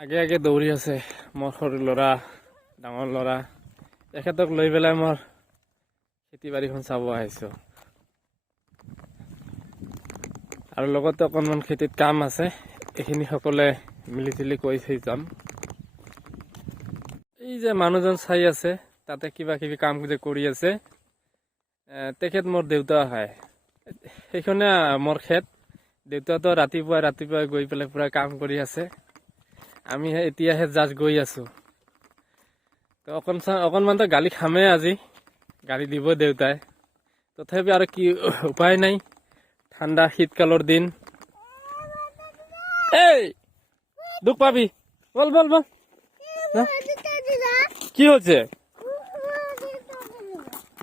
আগে আগে দৌৰি আছে মোৰ সৰু ল'ৰা ডাঙৰ ল'ৰা তেখেতক লৈ পেলাই মোৰ খেতি বাৰীখন চাব আহিছোঁ আৰু লগতে অকণমান খেতিত কাম আছে এইখিনি সকলোৱে মিলি জুলি কৰি থৈ যাম এই যে মানুহজন চাই আছে তাতে কিবা কিবি কাম যে কৰি আছে তেখেত মোৰ দেউতা হয় সেইখনে মোৰ খেত দেউতাতো ৰাতিপুৱা গৈ পেলাই পুৰা কাম কৰি আছে আমি এতিয়াহে জাষ্ট গৈ আছো তো অকণমানতো গালি খামেই আজি গালি দিব দেউতাই তথাপি আৰু কি উপায় নাই ঠাণ্ডা শীতকালৰ দিন এই দুখ পাবি বল বল বল কি হচ্ছে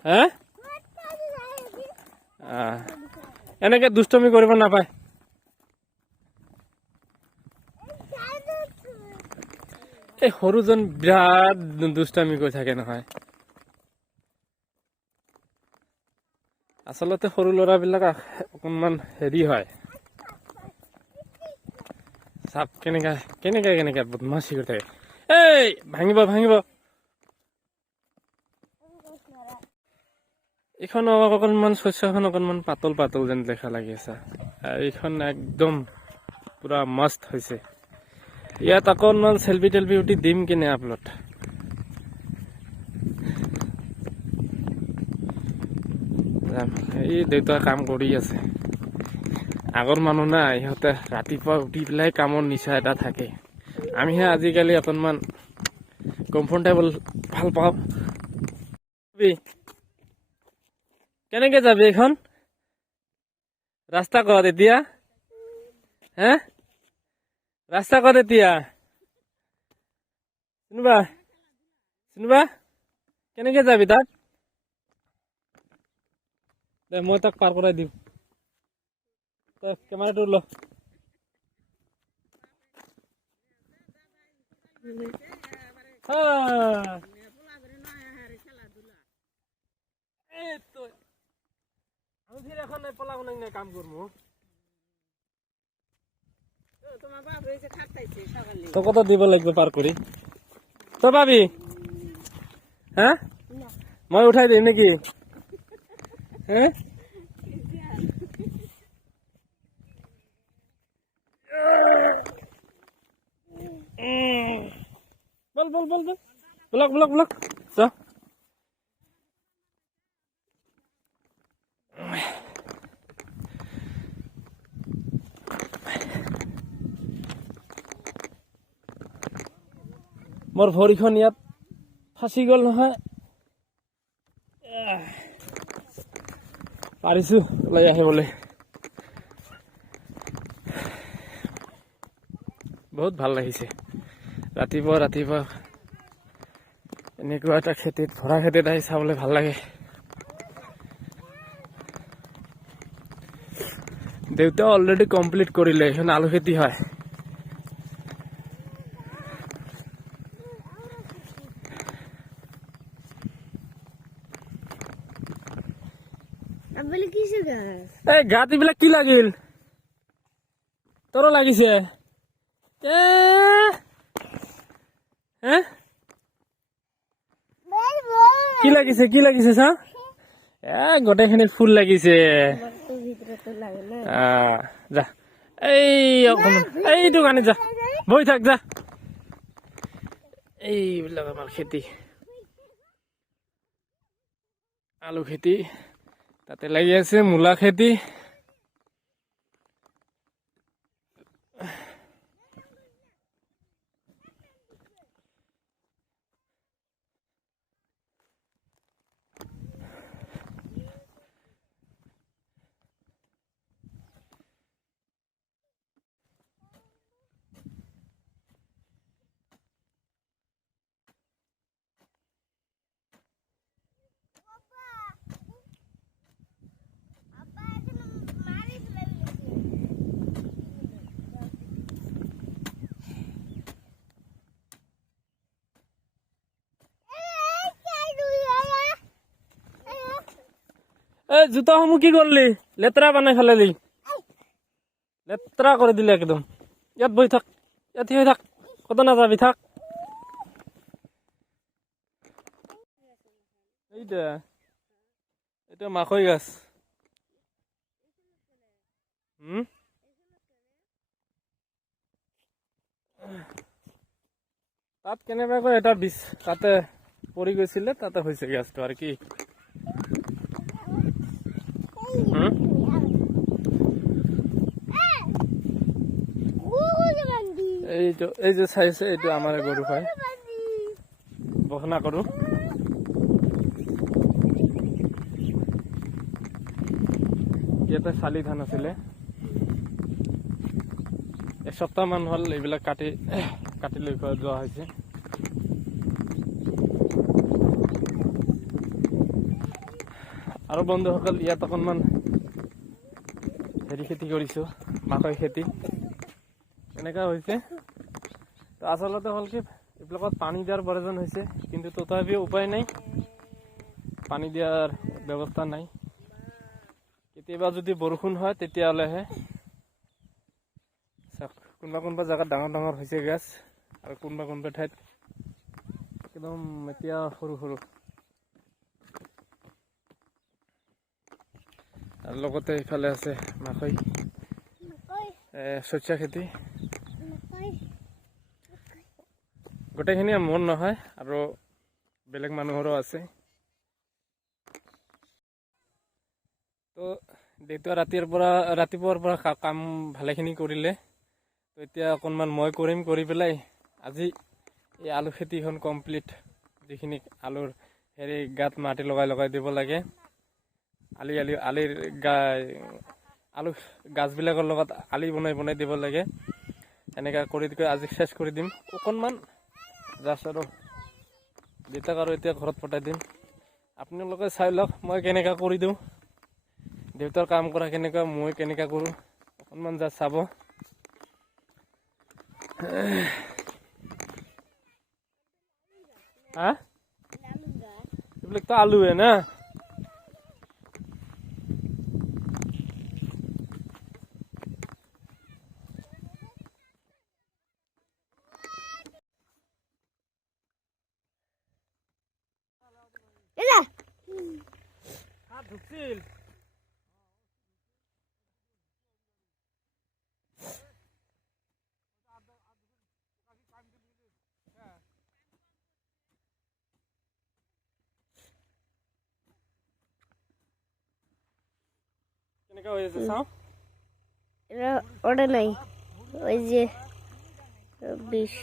হ্যাঁ এনেকে দুষ্টমি কৰিব নাপায় এই সৰুজন বিৰাট দুষ্টামি কৰি থাকে নহয় আচলতে সৰু ল'ৰাবিলাক অকণমান হেৰি হয় চাপ কেনেকে বদমাচি কৰি থাকে এই ভাঙিব এইখন অকণমান শস্যখন অকণমান পাতল যেন দেখা লাগি আছে এইখন একদম পুৰা মস্ত হৈছে ইয়াত অকণমান চেলফি টেলফি উঠি দিম কেনে আপলোড এই দেউতা কাম কৰি আছে আগৰ মানুহ না ইহঁতে ৰাতিপুৱা উঠি পেলাই কামৰ নিচা এটা থাকে আমিহে আজিকালি অকণমান কমফৰ্টেবল ভাল পাওঁ কেনেকে যাবি এইখন ৰাস্তা কত এতিয়া হে ৰাস্তা কত এতিয়া চিনিবা কেনেকে যাবি তাক দে মই তাক পাৰ কৰাই দিম কেমেৰাটো ল এখন পলা কাম করবো তো কত দিব লাগবে পার করি তো পাবি হ্যাঁ মই উঠাই দিই নাকি হ্যাঁ বল ব্লক চ মোৰ ভৰিখন ইয়াত ফাঁচি গ'ল নহয় পাৰিছো ওলাই আহিবলৈ বহুত ভাল লাগিছে ৰাতিপুৱা এনেকুৱা এটা খেতিত ভৰা খেতিত আহি চাবলৈ ভাল লাগে দেউতা অলৰেডি কমপ্লিট কৰিলে এখন আলু খেতি হয় এই গাত এইবিলাক কি লাগিল তোৰো লাগিছে কি লাগিছে চা গোটেইখিনিত ফুল লাগিছে যা এইটো কাৰণে যা বহি থাক যা এইবিলাক আমাৰ খেতি আলু খেতি তাতে লাগি আছে মূলা খেতি এই জোতাসমূহ কি করলি লেতেরা বানাই ফেলালি লেতেরা করে দিলে একদম ইয়াত বহি থাক ইয়াত থিয় হৈ থাক কত নাযাবি থাক এইটা এটা মাকৈ গাছ তাত কেনেবাকৈ এটা বীজ তাতে পৰি গৈছিলে তাতে হৈছে গাছটো আৰু কি এই যে চাইছে এইটো আমাৰ গৰু হয় বখনা কৰো ইয়াতে শালি ধান আছিলে এসপ্তাহ মান হল এইবিলাক কাটি লৈ যোৱা হৈছে আৰু বন্ধুসকল ইয়াত অকণমান হেৰি খেতি কৰিছো মাকৈ খেতি এনেকা হৈছে তো আচলতে হল কি এইবিলাকত পানী দিয়াৰ প্ৰয়োজন হৈছে কিন্তু তথাপিও উপায় নাই পানী দিয়াৰ ব্যৱস্থা নাই কেতিয়াবা যদি বৰষুণ হয় তেতিয়াহলেহে কোনোবা জায়গাত ডাঙৰ ডাঙৰ হৈছে গাছ আৰু কোনোবা ঠাইত একদম এতিয়া সৰু সৰু আৰু লগতে ইফালে আছে মাকৈ শস্য খেতি গোটেইখিনি মন নহয় আৰু বেলেগ মানুহৰো আছে তো দেউতা ৰাতিপুৱাৰ পৰা কাম ভালেখিনি কৰিলে তো এতিয়া অকণমান মই কৰি পেলাই আজি এই আলু খেতিখন কমপ্লিট যিখিনি আলুৰ হেৰি গাঁত মাটি লগাই দিব লাগে আলিৰ আলু গাছবিলাকৰ লগত আলি বনাই দিব লাগে এনেকা কৰি আজি শেষ কৰি দিম অকণমান জাষ্ট আৰু দেউতাক আৰু এতিয়া ঘৰত পঠাই দিম আপোনালোকে চাই লওক মই কেনেকা কৰি দিওঁ দেউতাৰ কাম কৰা কেনেকা মই কেনেকা কৰোঁ অকণমান জাষ্ট চাব হা এইবিলাক তো আলুৱে না ঢুকছিল কেনেকা হৈ আছে চাও এটা ওটা নাই ওই যে 20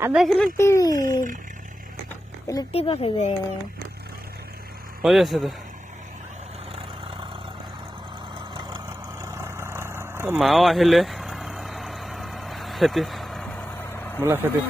আবে এখানে পাখাইবে হৈ আছে তো মাও আহিলে খেতি মূলা খেতি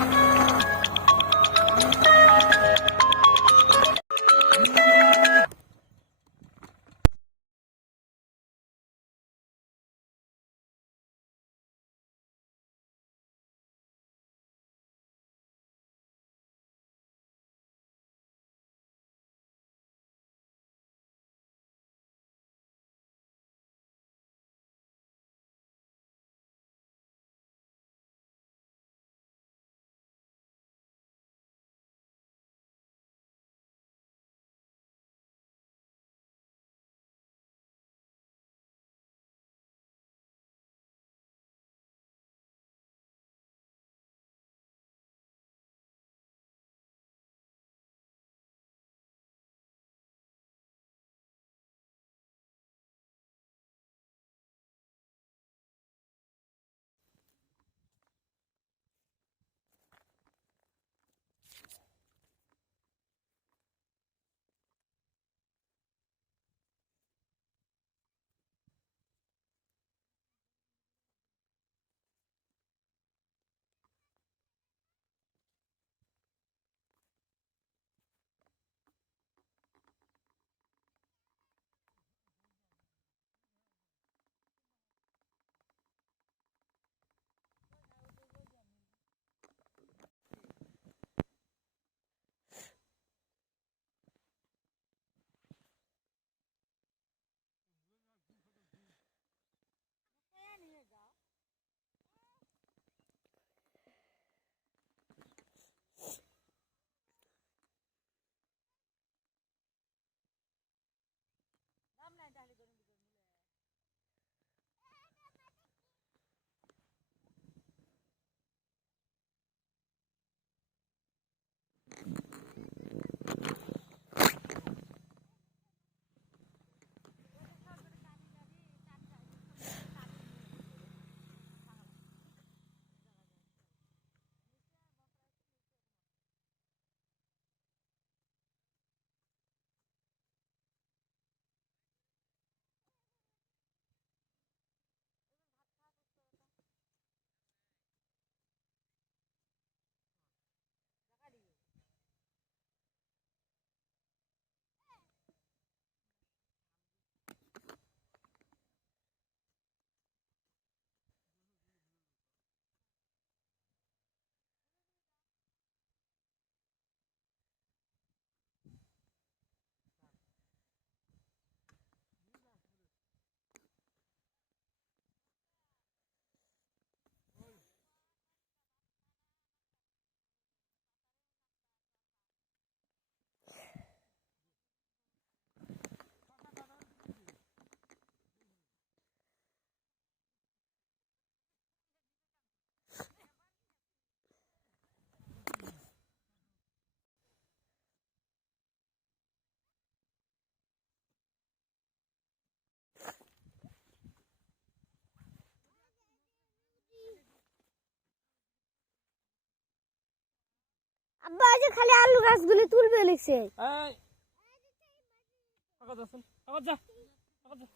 আব্বা আজ খালি আলু গাছগুলি তুলবে লিখছে। এই আগত আসুন, আগত যা, আগত যা।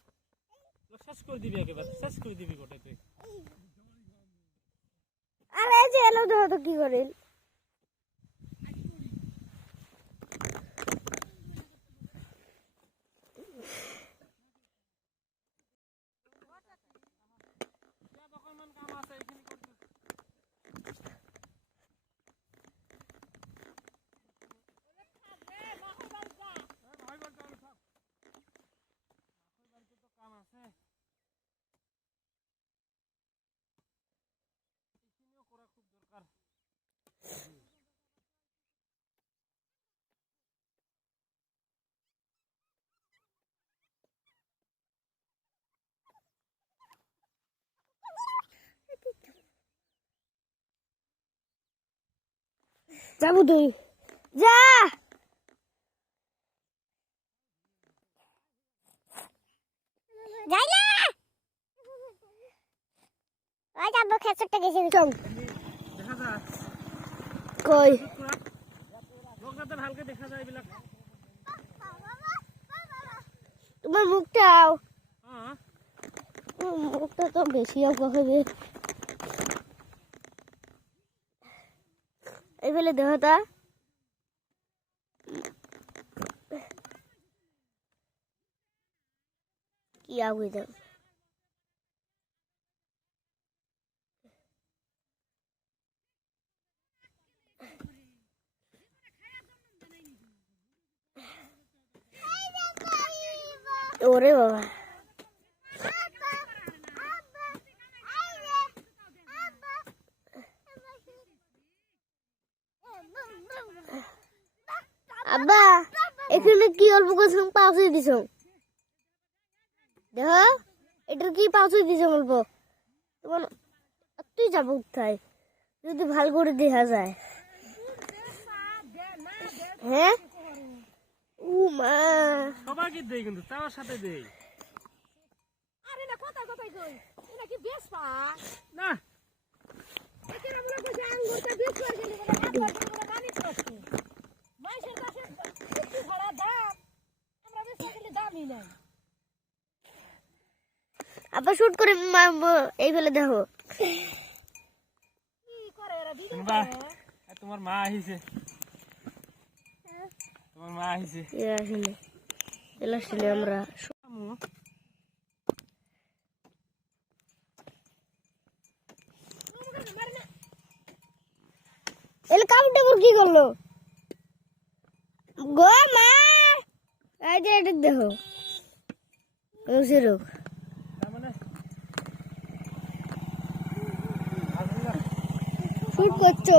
শেষ করে দিবি একেবারে, শেষ করে দিবি গোটা তুই। আর এই যে এলো দেখো তো কি করে। যাবো তুই যা। যাই না ওই যাবো খেসরটা গেছে চল দেখা যায় কই লোক যাতে ভালকে দেখা যায় এইবিলাক। তোমার মুখটাও হ্যাঁ মুখটা তো বেশি হবে এই ফেলে দেখো তা কি আগুই দাও ওরে বাবা আব্বা এখানে কি অল্প করে পাউচে দিছ দেখো এটার কি পাউচে দিছ অল্প তোমার তুই যাবো কোথায় যদি ভালো করে দেখা যায় হ্যাঁ ও মা সবাইকে দেই কিন্তু তার সাথে দেই। আরে না কথা কথাই কই এটা কি বেশ পা না এখানে আমরা কইছি আঙ্গুরটা বেশ করে গেলি বলে হাত ধরে মানিস করতে মাইসের কাছে একটু ভরা দাম আমরা বেশ গেলে দামই নাই আব্বা শুট করে এই ফেলে দেখো কি করে এরা দিদি শুনবা তোমার মা আহিছে, তোমার মা আহিছে। এরা আসলে এলা আসলে আমরা এলা কাউন্টে কি করলো গো মা এই যে এটা দেখো ওসিরো তার মানে শুট করছো